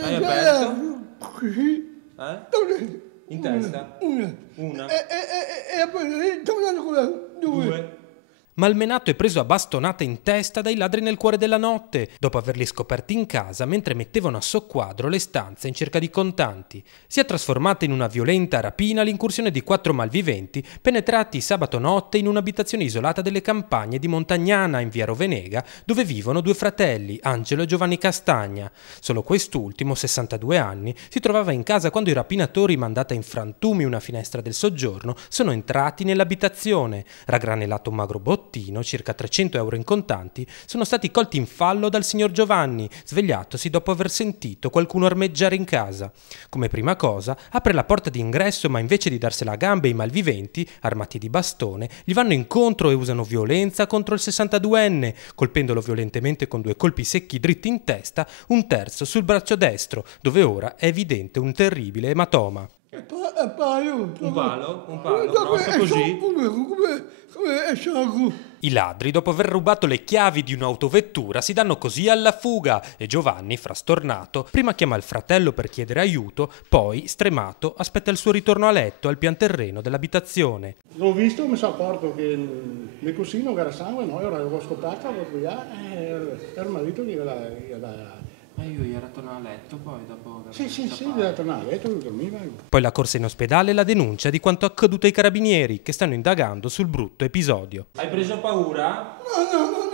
Hai aperto? In testa? Una. E poi Due. Malmenato è preso a bastonate in testa dai ladri nel cuore della notte, dopo averli scoperti in casa mentre mettevano a soqquadro le stanze in cerca di contanti. Si è trasformata in una violenta rapina l'incursione di 4 malviventi penetrati sabato notte in un'abitazione isolata delle campagne di Montagnana, in via Rovenega, dove vivono 2 fratelli, Angelo e Giovanni Castagna. Solo quest'ultimo, 62 anni, si trovava in casa quando i rapinatori, mandata in frantumi una finestra del soggiorno, sono entrati nell'abitazione. Raggranelato un magro bottino, circa 300 euro in contanti, sono stati colti in fallo dal signor Giovanni, svegliatosi dopo aver sentito qualcuno armeggiare in casa. Come prima cosa, apre la porta d'ingresso, ma invece di darsela a gambe i malviventi, armati di bastone, gli vanno incontro e usano violenza contro il 62enne, colpendolo violentemente con 2 colpi secchi dritti in testa, un terzo sul braccio destro, dove ora è evidente un terribile ematoma. Un palo grosso così. I ladri, dopo aver rubato le chiavi di un'autovettura, si danno così alla fuga e Giovanni, frastornato, prima chiama il fratello per chiedere aiuto, poi, stremato, aspetta il suo ritorno a letto al pian terreno dell'abitazione. L'ho visto, mi sono accorto che il cuscino era sangue, no, io l'avevo scoperto, era il marito che era. Ma io era tornato a letto poi dopo. Sì, era tornato a letto, lui dormiva. Poi la corsa in ospedale e la denuncia di quanto accaduto ai carabinieri, che stanno indagando sul brutto episodio. Hai preso paura? no,